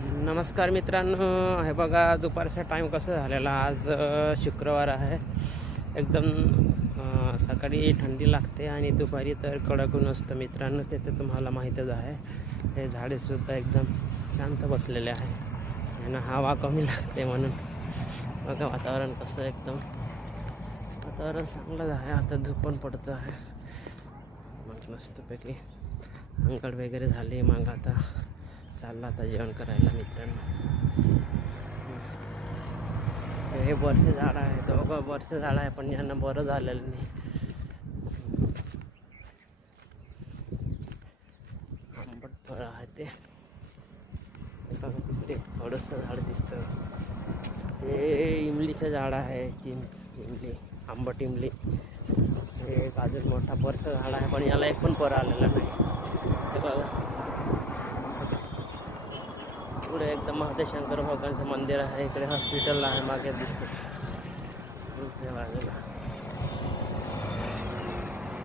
नमस्कार मित्रांनो, हे बघा दुपारचा टाईम कसा झालेला. आज शुक्रवार आहे. एकदम सकाळी थंडी लागते आणि दुपारी तर कडक ऊन असतं मित्रांनो. ते तर तुम्हाला माहीतच आहे. हे झाडेसुद्धा एकदम शांत बसलेले आहे. यांना हवा कमी लागते म्हणून. बघा वातावरण कसं एकदम वातावरण चांगलं आहे. आता धूप पण पडतं आहे. मग मस्तपैकी अंघोळ वगैरे झाली. मग आता चालला आता जेवण करायला मित्रांनो. हे वरचे झाड आहे, दोघं वरचे झाड आहे, पण यांना बरं झालेलं नाही. आंबट फळ आहे ते. थोडंसं झाड दिसतं. हे इमलीचं झाड आहे. चिंच इमली, आंबट इमली. हे एक अजून मोठा परचं झाड आहे, पण याला एक पण पर आलेला नाही. हे बघा पुढे एकदम महादेव शंकर भगवानचं मंदिर आहे. इकडे हॉस्पिटल आहे मागे दिसतं बाजूला.